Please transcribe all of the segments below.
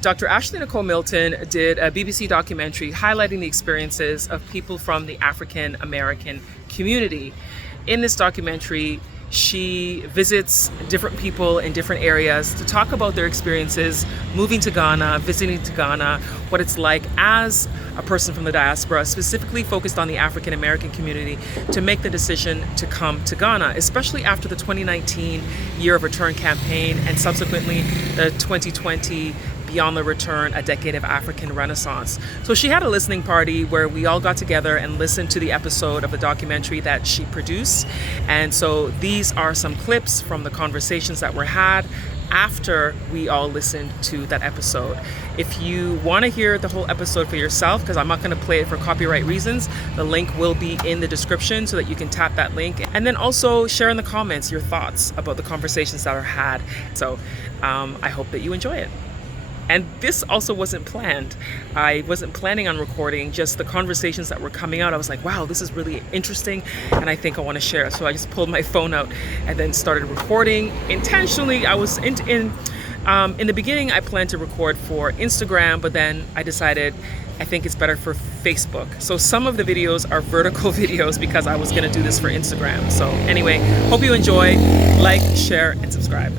Dr. Ashley Nicole Milton did a BBC documentary highlighting the experiences of people from the African American community. In this documentary, she visits different people in different areas to talk about their experiences moving to Ghana, visiting to Ghana, what it's like as a person from the diaspora, specifically focused on the African American community, to make the decision to come to Ghana, especially after the 2019 Year of Return campaign and subsequently the 2020 Beyond the Return, A Decade of African Renaissance. So she had a listening party where we all got together and listened to the episode of the documentary that she produced. And so these are some clips from the conversations that were had after we all listened to that episode. If you want to hear the whole episode for yourself, because I'm not going to play it for copyright reasons, the link will be in the description so that you can tap that link. And then also share in the comments your thoughts about the conversations that are had. So I hope that you enjoy it. And this also wasn't planned. I wasn't planning on recording, just the conversations that were coming out. I was like, wow, this is really interesting, and I think I want to share it. So I just pulled my phone out and then started recording. Intentionally, I was in the beginning, I planned to record for Instagram, but then I decided I think it's better for Facebook. So some of the videos are vertical videos because I was gonna do this for Instagram. So anyway, hope you enjoy. Like, share, and subscribe.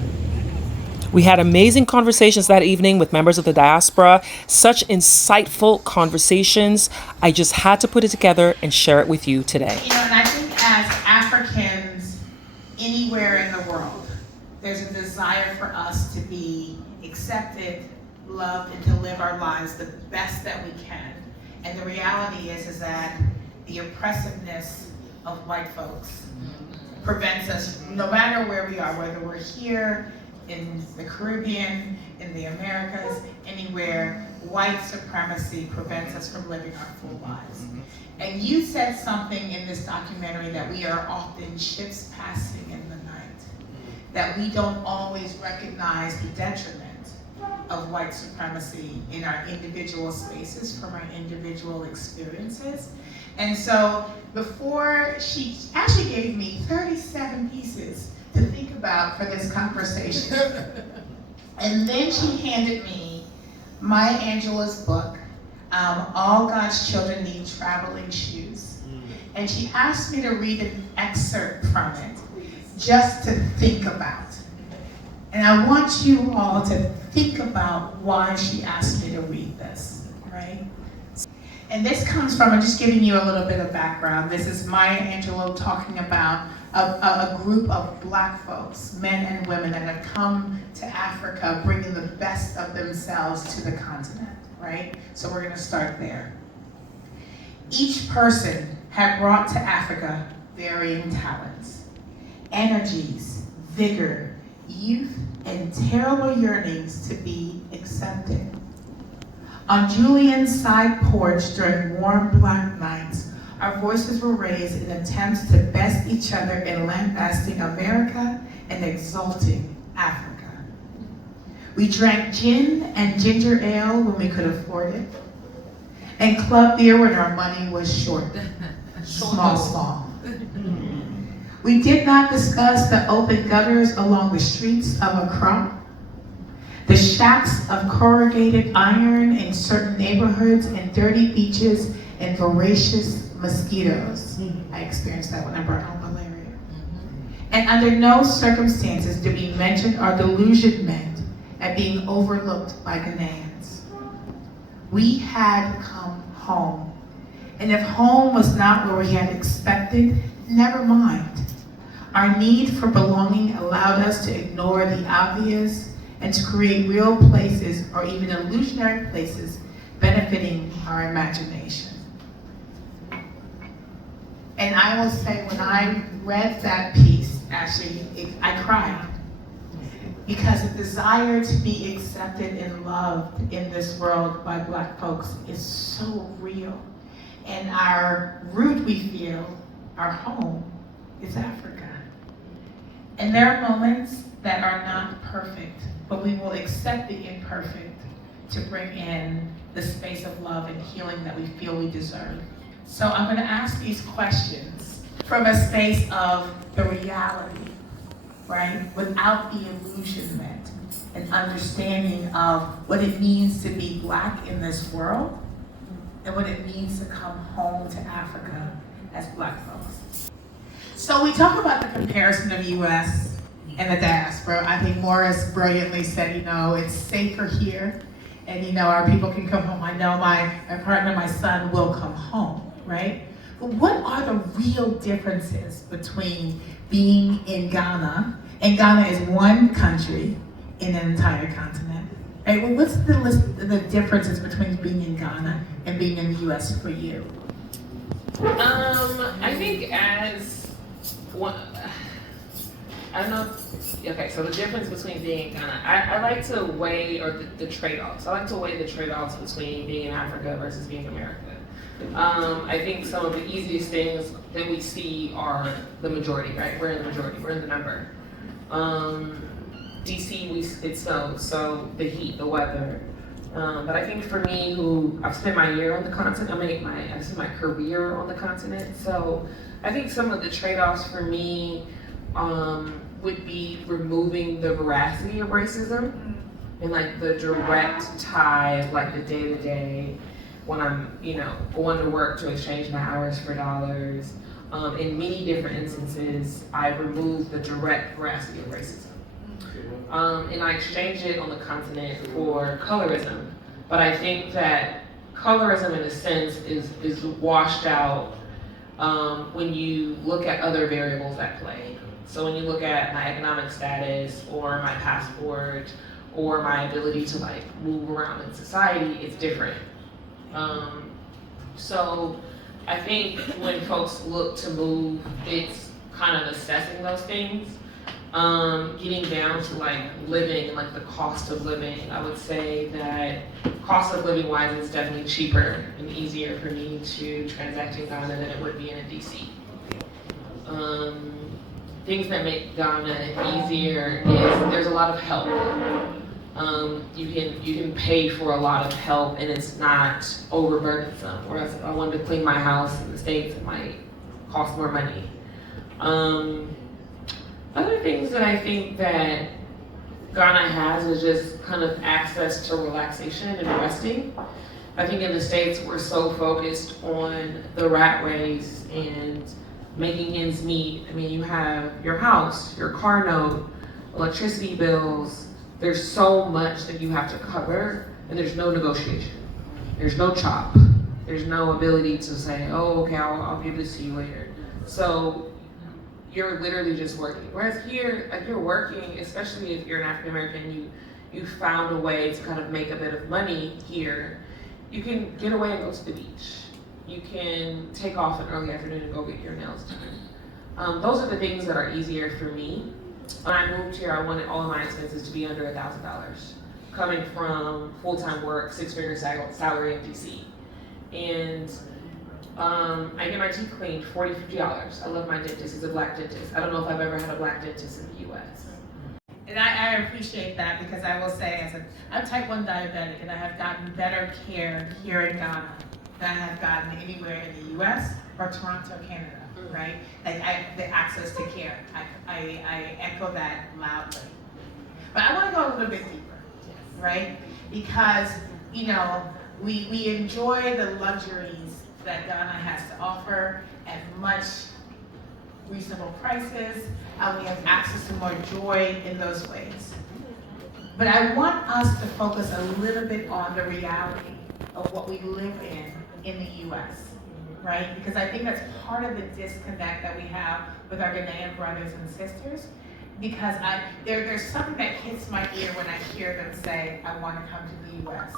We had amazing conversations that evening with members of the diaspora, such insightful conversations. I just had to put it together and share it with you today. You know, and I think as Africans anywhere in the world, there's a desire for us to be accepted, loved, and to live our lives the best that we can. And the reality is that the oppressiveness of white folks prevents us, no matter where we are, whether we're here, in the Caribbean, in the Americas, anywhere, white supremacy prevents us from living our full lives. And you said something in this documentary that we are often ships passing in the night, that we don't always recognize the detriment of white supremacy in our individual spaces, from our individual experiences. And so before, she actually gave me 37 pieces to think about for this conversation. And then she handed me Maya Angelou's book, All God's Children Need Traveling Shoes. And she asked me to read an excerpt from it, just to think about. And I want you all to think about why she asked me to read this, right? And this comes from, I'm just giving you a little bit of background. This is Maya Angelou talking about a group of Black folks, men and women, that have come to Africa bringing the best of themselves to the continent, right? So we're gonna start there. Each person had brought to Africa varying talents, energies, vigor, youth, and terrible yearnings to be accepted. On Julian's side porch during warm Black nights, our voices were raised in attempts to best each other in lambasting America and exalting Africa. We drank gin and ginger ale when we could afford it, and club beer when our money was short. Small. We did not discuss the open gutters along the streets of Accra, the shacks of corrugated iron in certain neighborhoods, and dirty beaches and voracious mosquitoes. I experienced that when I brought home malaria. And under no circumstances did we mention our delusionment at being overlooked by Ghanaians. We had come home. And if home was not where we had expected, never mind. Our need for belonging allowed us to ignore the obvious and to create real places, or even illusionary places, benefiting our imagination. And I will say, when I read that piece, actually, I cried. Because the desire to be accepted and loved in this world by Black folks is so real. And our root, we feel, our home, is Africa. And there are moments that are not perfect, but we will accept the imperfect to bring in the space of love and healing that we feel we deserve. So I'm going to ask these questions from a space of the reality, right? Without the illusionment. an understanding of what it means to be Black in this world and what it means to come home to Africa as Black folks. So we talk about the comparison of US and the diaspora. I think Morris brilliantly said, it's safer here, and our people can come home. I know my partner, my son, will come home, right? But what are the real differences between being in Ghana, and Ghana is one country in an entire continent, right? Well, what's the differences between being in Ghana and being in the US for you? I think I don't know. Okay, so the difference between being in Ghana, I like to weigh, or the trade-offs. I like to weigh the trade-offs between being in Africa versus being in America. I think some of the easiest things that we see are the majority, right? We're in the majority, we're in the number. DC, it snows, so the heat, the weather. But I think for me, who I've spent my year on the continent, I spent my career on the continent. So I think some of the trade-offs for me would be removing the veracity of racism and like the direct tie of like the day-to-day when I'm, going to work to exchange my hours for dollars. In many different instances, I removed the direct veracity of racism. And I exchange it on the continent for colorism. But I think that colorism, in a sense, is washed out when you look at other variables at play. So when you look at my economic status or my passport or my ability to like move around in society, it's different. So I think when folks look to move, it's kind of assessing those things. Getting down to like living and like the cost of living, I would say that cost of living wise, it's definitely cheaper and easier for me to transact in Ghana than it would be in a DC. Things that make Ghana easier is there's a lot of help. You can pay for a lot of help and it's not overburdensome. Whereas if I wanted to clean my house in the States, it might cost more money. Other things that I think that Ghana has is just kind of access to relaxation and resting. I think in the States, we're so focused on the rat race and making ends meet. I mean, you have your house, your car note, electricity bills. There's so much that you have to cover, and there's no negotiation. There's no chop. There's no ability to say, oh, okay, I'll give this to you later. So you're literally just working. Whereas here, like you're working, especially if you're an African American, you found a way to kind of make a bit of money here. You can get away and go to the beach. You can take off an early afternoon and go get your nails done. Those are the things that are easier for me. When I moved here, I wanted all of my expenses to be under $1,000. Coming from full-time work, 6-figure salary in DC. And I get my teeth cleaned, $40, $50. I love my dentist, he's a Black dentist. I don't know if I've ever had a Black dentist in the US. And I appreciate that because I will say, I'm type 1 diabetic and I have gotten better care here in Ghana than I have gotten anywhere in the US or Toronto, Canada, right? Like the access to care, I echo that loudly. But I want to go a little bit deeper, right? Because, we enjoy the luxuries that Ghana has to offer at much reasonable prices. We have access to more joy in those ways. But I want us to focus a little bit on the reality of what we live in the US, right? Because I think that's part of the disconnect that we have with our Ghanaian brothers and sisters. Because there's something that hits my ear when I hear them say, I want to come to the US.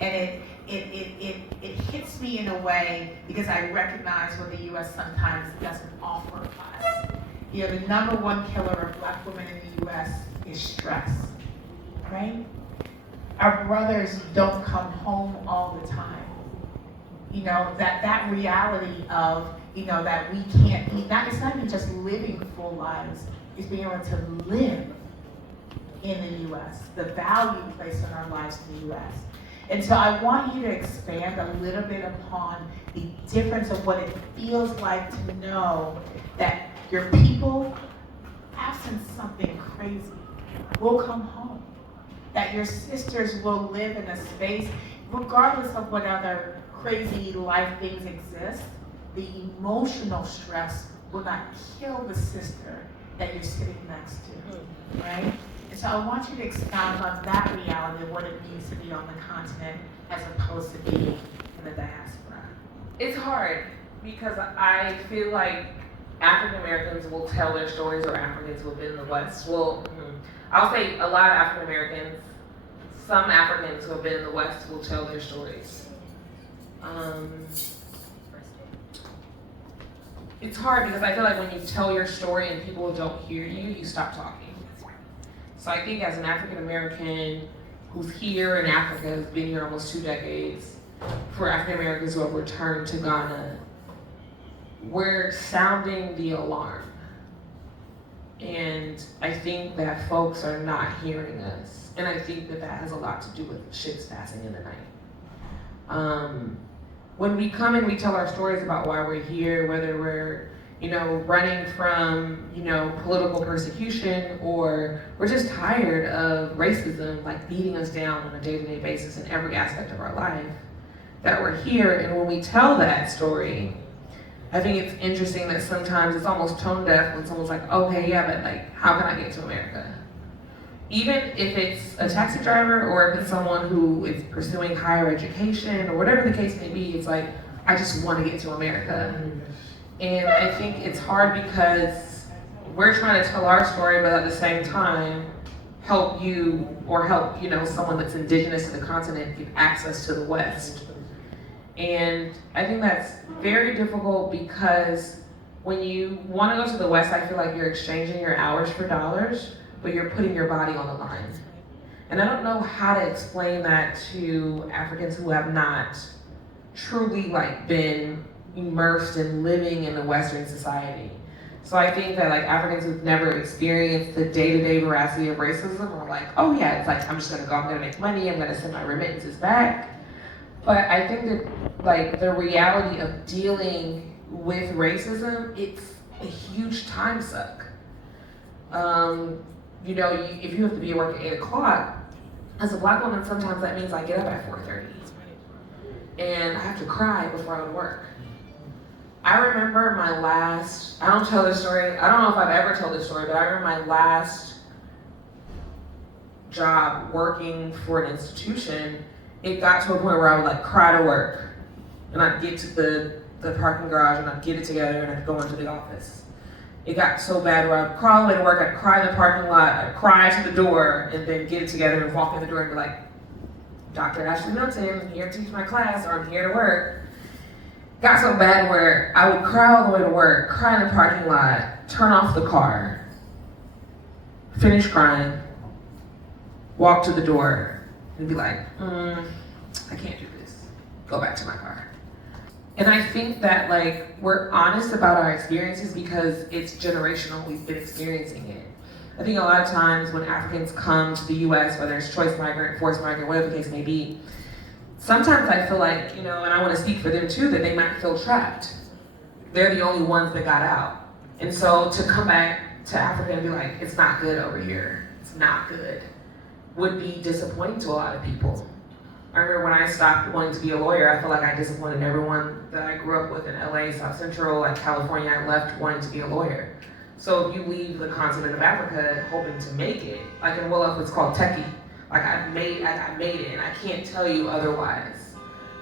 And it hits me in a way because I recognize what the US sometimes doesn't offer us. The number one killer of Black women in the US is stress, right? Our brothers don't come home all the time. That reality of, that we can't be, it's not even just living full lives, it's being able to live in the US, the value placed on our lives in the US. And so I want you to expand a little bit upon the difference of what it feels like to know that your people, absent something crazy, will come home. that your sisters will live in a space, regardless of what other crazy life things exist, the emotional stress will not kill the sister that you're sitting next to, right? And so I want you to expound on that reality of what it means to be on the continent as opposed to being in the diaspora. It's hard because I feel like African Americans will tell their stories, or Africans within the West will. I'll say a lot of African Americans, some Africans who have been in the West will tell their stories. It's hard because I feel like when you tell your story and people don't hear you, you stop talking. So I think as an African American who's here in Africa, has been here almost 2 decades, for African Americans who have returned to Ghana, we're sounding the alarm. And I think that folks are not hearing us. And I think that that has a lot to do with ships passing in the night. When we come and we tell our stories about why we're here, whether we're, running from, political persecution, or we're just tired of racism, like beating us down on a day-to-day basis in every aspect of our life, that we're here. And when we tell that story, I think it's interesting that sometimes it's almost tone deaf when someone's like, okay, yeah, but like, how can I get to America? Even if it's a taxi driver or if it's someone who is pursuing higher education or whatever the case may be, it's like, I just want to get to America. And I think it's hard because we're trying to tell our story, but at the same time, help you or help, someone that's indigenous to the continent get access to the West. And I think that's very difficult because when you want to go to the West, I feel like you're exchanging your hours for dollars, but you're putting your body on the line. And I don't know how to explain that to Africans who have not truly been immersed in living in the Western society. So I think that Africans who've never experienced the day-to-day veracity of racism are like, oh yeah, it's like, I'm just gonna go, I'm gonna make money, I'm gonna send my remittances back. But I think that the reality of dealing with racism, it's a huge time suck. If you have to be at work at 8 o'clock, as a Black woman, sometimes that means I get up at 4:30. And I have to cry before I go to work. I remember I don't tell this story, I don't know if I've ever told this story, but I remember my last job working for an institution. It got to a point where I would cry to work, and I'd get to the parking garage and I'd get it together and I'd go into the office. It got so bad where I'd crawl all the way to work, I'd cry in the parking lot, I'd cry to the door, and then get it together and walk in the door and be like, Dr. Ashley Milton, I'm here to teach my class, or I'm here to work. Got so bad where I would cry all the way to work, cry in the parking lot, turn off the car, finish crying, walk to the door, and be like, I can't do this. Go back to my car. And I think that we're honest about our experiences because it's generational. We've been experiencing it. I think a lot of times when Africans come to the US, whether it's choice migrant, forced migrant, whatever the case may be, sometimes I feel like, and I want to speak for them too, that they might feel trapped. They're the only ones that got out. And so to come back to Africa and be like, it's not good over here, it's not good, would be disappointing to a lot of people. I remember when I stopped wanting to be a lawyer, I felt like I disappointed everyone that I grew up with in LA, South Central, California. I left wanting to be a lawyer. So if you leave the continent of Africa hoping to make it, in Wolof it's called techie. I made it, and I can't tell you otherwise.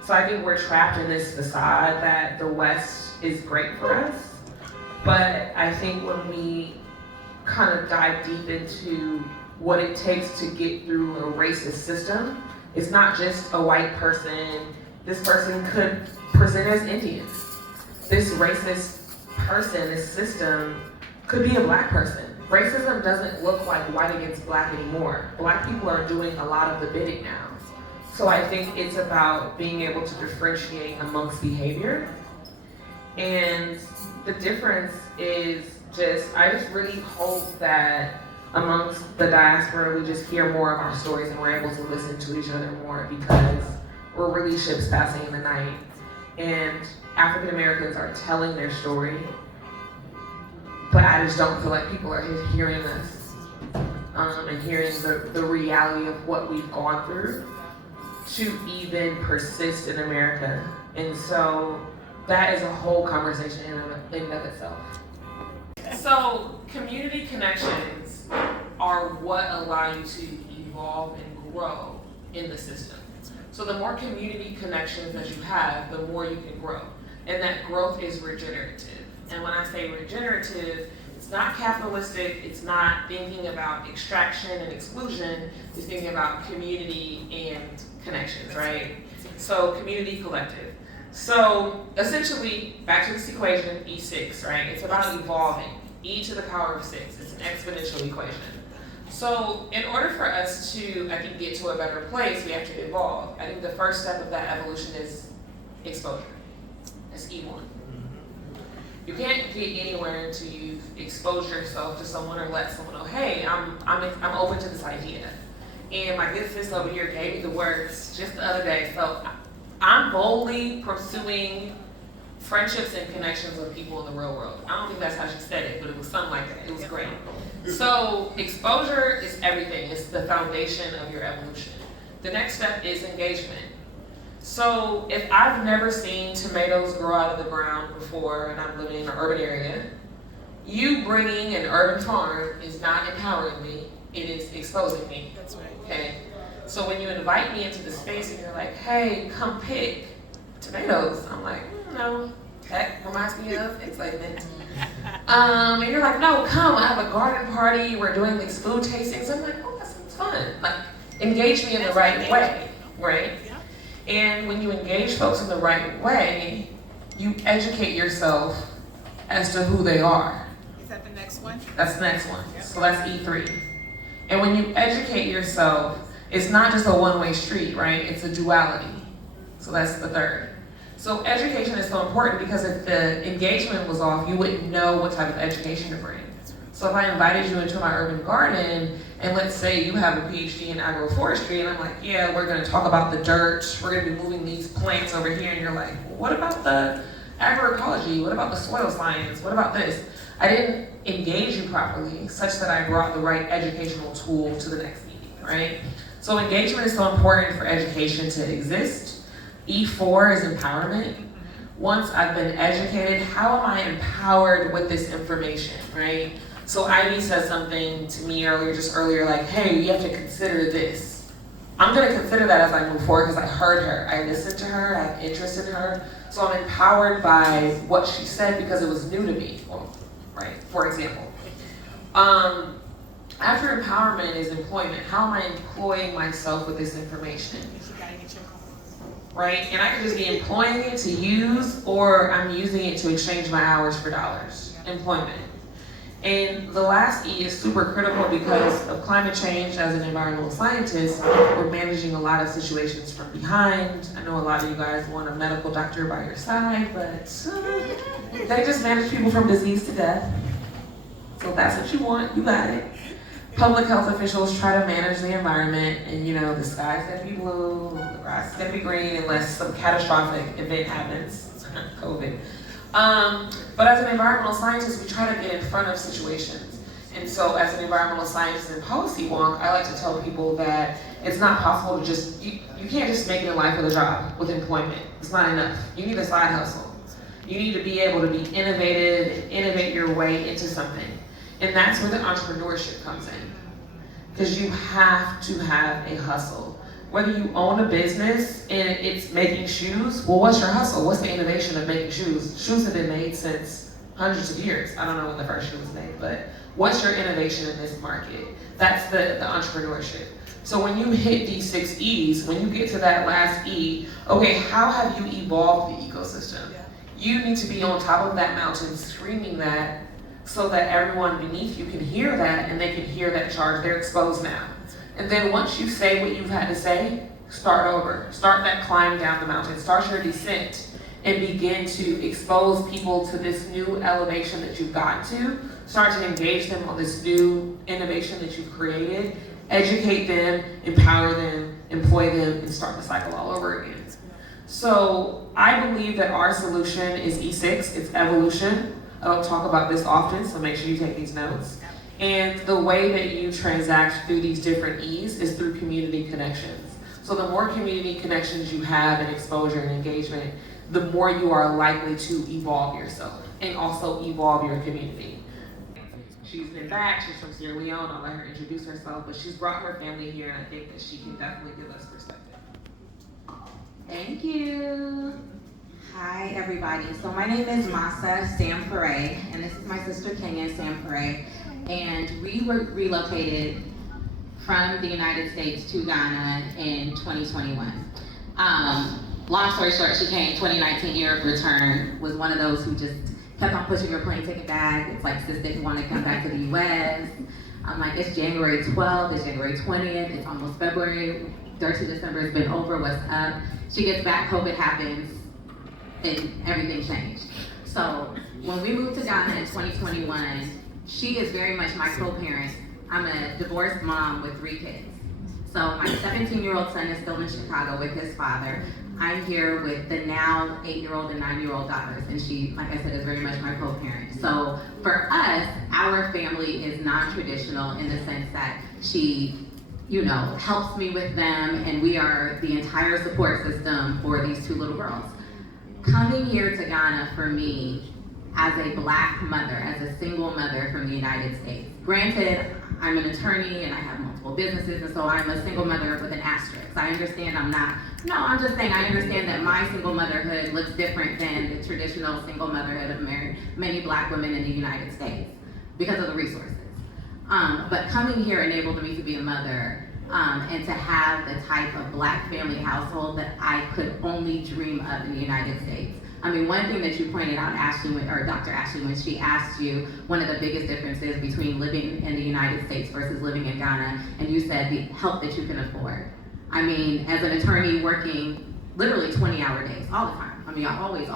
So I think we're trapped in this facade that the West is great for us. But I think when we kind of dive deep into what it takes to get through a racist system, it's not just a white person. This person could present as Indian. This racist person, this system, could be a Black person. Racism doesn't look like white against Black anymore. Black people are doing a lot of the bidding now. So I think it's about being able to differentiate amongst behavior. And the difference is I just really hope that amongst the diaspora, we just hear more of our stories and we're able to listen to each other more, because we're really ships passing in the night. And African Americans are telling their story, but I just don't feel like people are hearing us. and hearing the reality of what we've gone through to even persist in America. And so that is a whole conversation in and of itself. So community connections are what allow you to evolve and grow in the system. So the more community connections that you have, the more you can grow. And that growth is regenerative. And when I say regenerative, it's not capitalistic, it's not thinking about extraction and exclusion, it's thinking about community and connections, right? So community collective. So essentially, back to this equation, E6, right? It's about evolving, e to the power of 6. It's an exponential equation. So in order for us to, I think, get to a better place, we have to evolve. I think the first step of that evolution is exposure. That's E1. You can't get anywhere until you've exposed yourself to someone or let someone know, hey, I'm open to this idea. And my good sis over here gave me the words just the other day. So I'm boldly pursuing friendships and connections with people in the real world. I don't think that's how she said it, but it was something like that. It was great. So exposure is everything. It's the foundation of your evolution. The next step is engagement. So if I've never seen tomatoes grow out of the ground before and I'm living in an urban area, you bringing an urban farm is not empowering me, it is exposing me. That's right. Okay? So when you invite me into the space and you're like, hey, come pick tomatoes, I'm like, no, that reminds me of excitement. And you're like, no, come, I have a garden party, we're doing these food tastings. I'm like, oh, that sounds fun. Like, engage me in the right way, right? And when you engage folks in the right way, you educate yourself as to who they are. Is that the next one? That's the next one. So that's E3. And when you educate yourself, it's not just a one-way street, right? It's a duality. So that's the third. So education is so important because if the engagement was off, you wouldn't know what type of education to bring. So if I invited you into my urban garden, and let's say you have a PhD in agroforestry, and I'm like, yeah, we're gonna talk about the dirt, we're gonna be moving these plants over here, and you're like, well, what about the agroecology? What about the soil science? What about this? I didn't engage you properly, such that I brought the right educational tool to the next meeting, right? So engagement is so important for education to exist. E4 is empowerment. Once I've been educated, how am I empowered with this information, right? So Ivy said something to me earlier, like, hey, you have to consider this. I'm gonna consider that as I move forward because I heard her, I listened to her, I have interest in her. So I'm empowered by what she said because it was new to me, right? For example. After empowerment is employment. How am I employing myself with this information? Right? And I can just be employing it to use, or I'm using it to exchange my hours for dollars. Employment. And the last E is super critical because of climate change. As an environmental scientist, we're managing a lot of situations from behind. I know a lot of you guys want a medical doctor by your side, but they just manage people from disease to death. So if that's what you want, you got it. Public health officials try to manage the environment, and the sky's gonna be blue, the grass is gonna be green unless some catastrophic event happens, COVID. But as an environmental scientist, we try to get in front of situations. And so as an environmental scientist and policy wonk, I like to tell people that it's not possible to just, you can't just make it in life with a job, with employment. It's not enough. You need a side hustle. You need to be able to be innovative and innovate your way into something. And that's where the entrepreneurship comes in. Because you have to have a hustle. Whether you own a business and it's making shoes, well, what's your hustle? What's the innovation of making shoes? Shoes have been made since hundreds of years. I don't know when the first shoe was made, but what's your innovation in this market? That's the entrepreneurship. So when you hit these 6 E's, when you get to that last E, okay, how have you evolved the ecosystem? You need to be on top of that mountain screaming that so that everyone beneath you can hear that and they can hear that charge. They're exposed now. And then once you say what you've had to say, start over. Start that climb down the mountain. Start your descent and begin to expose people to this new elevation that you've gotten to. Start to engage them on this new innovation that you've created. Educate them, empower them, employ them, and start the cycle all over again. So I believe that our solution is E6, it's evolution. I don't talk about this often, so make sure you take these notes. And the way that you transact through these different E's is through community connections. So the more community connections you have and exposure and engagement, the more you are likely to evolve yourself and also evolve your community. She's been back, she's from Sierra Leone, I'll let her introduce herself, but she's brought her family here and I think that she can definitely give us perspective. Thank you. Hi, everybody. So my name is Masa Sampere, and this is my sister Kenya Sampere. And we were relocated from the United States to Ghana in 2021. Long story short, she came 2019, year of return, was one of those who just kept on pushing her plane ticket back. It's like, sis didn't want to come back to the US. I'm like, it's January 12th, it's January 20th, it's almost February, dirty December has been over, what's up? She gets back, COVID happens, and everything changed. So when we moved to Ghana in 2021, she is very much my co-parent. I'm a divorced mom with 3 kids. So my 17-year-old son is still in Chicago with his father. I'm here with the now 8-year-old and 9-year-old daughters, and she, like I said, is very much my co-parent. So for us, our family is non-traditional in the sense that she, helps me with them, and we are the entire support system for these 2 little girls. Coming here to Ghana for me, as a Black mother, as a single mother from the United States. Granted, I'm an attorney and I have multiple businesses, and so I'm a single mother with an asterisk. I understand I'm just saying I understand that my single motherhood looks different than the traditional single motherhood of many Black women in the United States because of the resources. But coming here enabled me to be a mother and to have the type of Black family household that I could only dream of in the United States. I mean, one thing that you pointed out, Dr. Ashley, when she asked you one of the biggest differences between living in the United States versus living in Ghana, and you said the help that you can afford. I mean, as an attorney working literally 20-hour days all the time. I mean, I always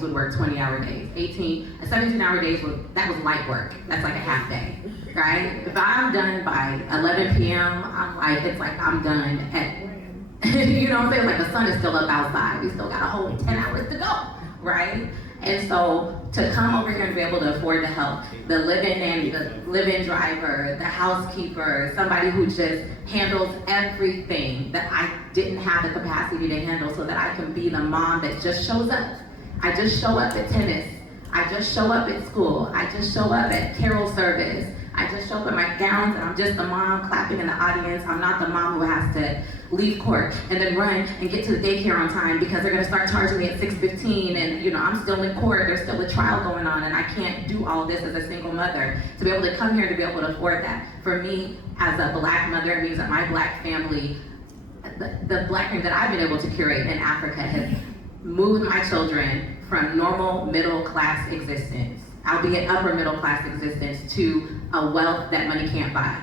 would work 20-hour days. 17-hour days, that was light work. That's like a half day, right? If I'm done by 11 p.m., I'm done at you know what I'm saying? Like the sun is still up outside. We still got a whole 10 hours to go, right? And so to come over here and be able to afford to help the live-in driver, the housekeeper, somebody who just handles everything that I didn't have the capacity to handle so that I can be the mom that just shows up. I just show up at tennis. I just show up at school. I just show up at carol service. I just show up in my gowns and I'm just the mom clapping in the audience. I'm not the mom who has to leave court and then run and get to the daycare on time because they're gonna start charging me at 6:15 and I'm still in court, there's still a trial going on and I can't do all this as a single mother. To be able to come here to be able to afford that, for me as a Black mother, it means that my Black family, the Black family that I've been able to curate in Africa has moved my children from normal middle class existence, albeit upper middle class existence, to a wealth that money can't buy,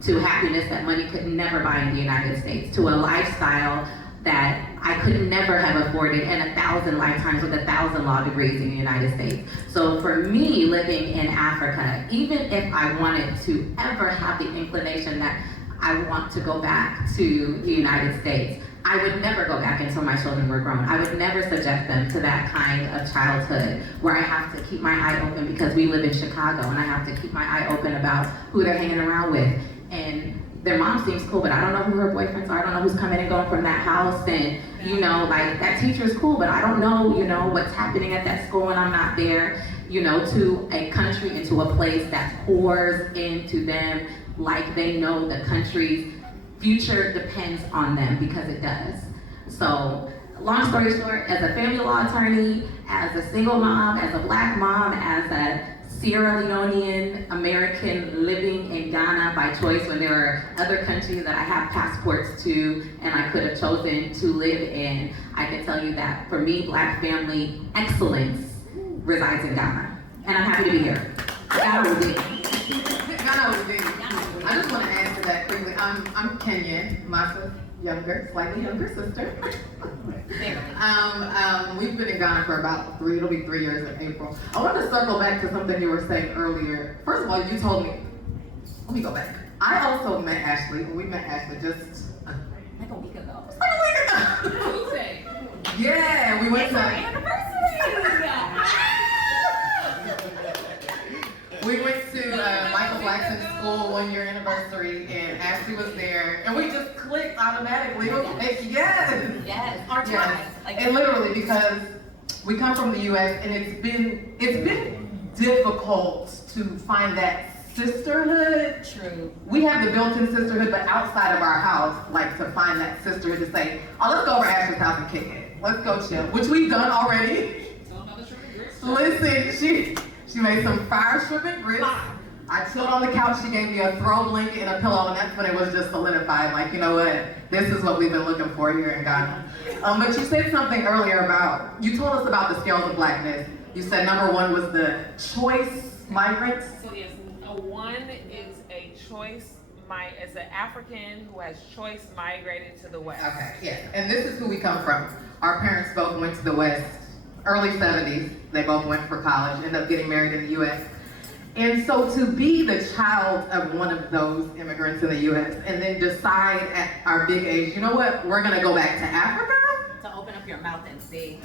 to happiness that money could never buy in the United States, to a lifestyle that I could never have afforded in 1,000 lifetimes with 1,000 law degrees in the United States. So for me, living in Africa, even if I wanted to ever have the inclination that I want to go back to the United States, I would never go back until my children were grown. I would never subject them to that kind of childhood where I have to keep my eye open because we live in Chicago and I have to keep my eye open about who they're hanging around with. And their mom seems cool, but I don't know who her boyfriends are. I don't know who's coming and going from that house. And, that teacher's cool, but I don't know, what's happening at that school when I'm not there, to a country and to a place that pours into them like they know the country's future depends on them, because it does. So, long story short, as a family law attorney, as a single mom, as a Black mom, as a Sierra Leonean American living in Ghana by choice when there are other countries that I have passports to and I could have chosen to live in, I can tell you that for me, Black family excellence resides in Ghana. And I'm happy to be here. Ghana will be. Ghana will be. I just want to answer that quickly. I'm Kenyan, Masa's slightly younger sister. We've been in Ghana for about it'll be 3 years in April. I want to circle back to something you were saying earlier. First of all, you told me, let me go back. I also met Ashley, we met Ashley just like a week ago. Yeah, we went to our anniversary. We went to Michael 1-year anniversary, and Ashley was there, and we just clicked automatically. It was like, yes! Yes, our Yes. time. Like, And literally, because we come from the U.S. and it's been difficult to find that sisterhood. true. We have the built-in sisterhood, but outside of our house, like to find that sisterhood to say, oh, let's go over to Ashley's house and kick it. Let's go chill, which we've done already. Listen, she made some fire shrimp and grits. I chilled on the couch. She gave me a throw blanket and a pillow, and that's when it was just solidified. Like, you know what? This is what we've been looking for here in Ghana. But you said something earlier you told us about the scales of blackness. You said number one was the choice migrants. So yes, one is a choice, as an African who has choice migrated to the West. Okay, yes. And this is who we come from. Our parents both went to the West, early 70s. They both went for college, ended up getting married in the U.S. And so to be the child of one of those immigrants in the U.S. and then decide at our big age, you know what, we're gonna go back to Africa? To open up your mouth and say,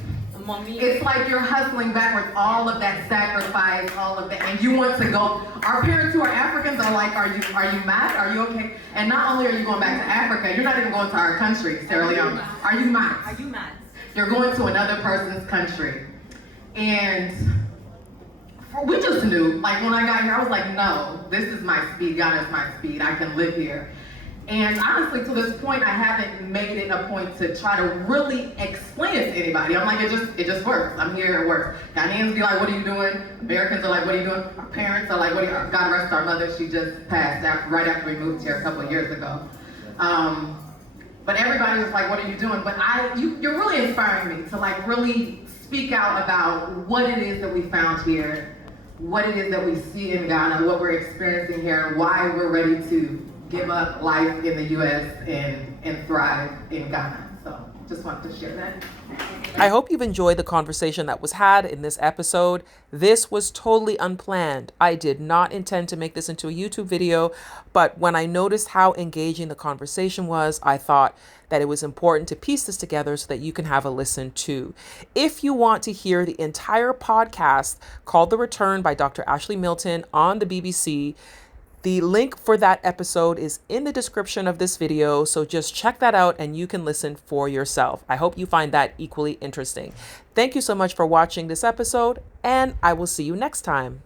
Mommy. It's like you're hustling backwards, all of that sacrifice, all of that, and you want to go. Our parents who are Africans are like, are you mad? Are you okay? And not only are you going back to Africa, you're not even going to our country, Sierra Leone. Are you mad? Are you mad? You're going to another person's country. And we just knew, like when I got here, I was like, no, this is my speed, Ghana is my speed, I can live here. And honestly, to this point, I haven't made it a point to try to really explain it to anybody. I'm like, it just works. I'm here, it works. Ghanaians be like, what are you doing? Americans are like, what are you doing? Our parents are like, what are you, God rest our mother, she just passed right after we moved here a couple of years ago. But everybody was like, what are you doing? But you're really inspiring me to like really speak out about what it is that we found here, what it is that we see in Ghana, what we're experiencing here, and why we're ready to give up life in the U.S. and thrive in Ghana. So just wanted to share that. I hope you've enjoyed the conversation that was had in this episode. This was totally unplanned. I did not intend to make this into a YouTube video, but when I noticed how engaging the conversation was, I thought that it was important to piece this together so that you can have a listen too. If you want to hear the entire podcast called The Return by Dr. Ashley Milton on the BBC, the link for that episode is in the description of this video, so just check that out and you can listen for yourself. I hope you find that equally interesting. Thank you so much for watching this episode, and I will see you next time.